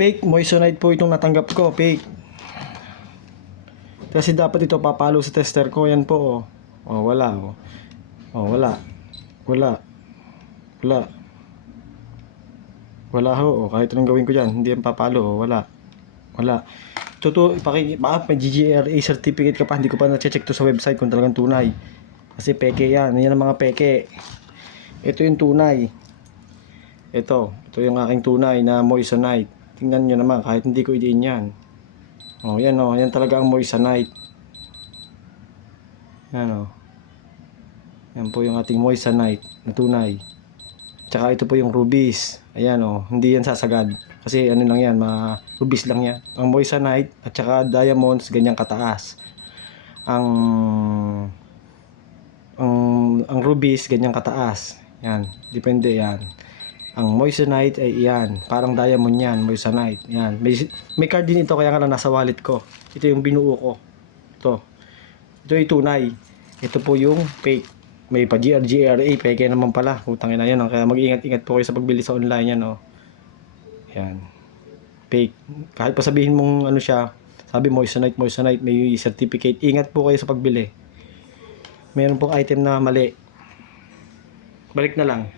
Fake moissanite po itong natanggap ko, fake. Kasi dapat ito papalo sa tester ko, yan po oh. Oh, wala oh. Oh, wala. Wala. Wala. Wala ho, oh. Kahit anong gawin ko diyan, hindi yan papalo, oh. Wala. Wala. Totoo, baka may GGRA certificate ka pa, hindi ko pa na-check to sa website kung talagang tunay. Kasi peke yan, yan ang mga peke. Ito yung tunay. Ito yung aking tunay na moissanite. Tingnan nyo naman, kahit hindi ko idiin yan. Oh, yan talaga ang moissanite. Yan oh. Yan po yung ating moissanite na tunay. Tsaka ito po yung rubies. Ayan oh, hindi yan sasagad. Kasi ano lang yan, rubies lang yan. Ang moissanite at tsaka diamonds, ganyang kataas. Ang rubies, ganyang kataas. Yan, depende yan. Ang moissanite ay yan, parang diamond yan, moissanite. Yan, may card din ito kaya nga lang nasa wallet ko. Ito yung binuo ko. Ito yung tunay. Ito po yung fake. May pa GRA, peke naman pala. Utang ina yan. Kaya mag-ingat-ingat po kayo sa pagbili sa online yan. Oh. Yan. Fake. Kahit pa sabihin mong ano siya, sabi moissanite, may certificate. Ingat po kayo sa pagbili. Meron pong item na mali. Balik na lang.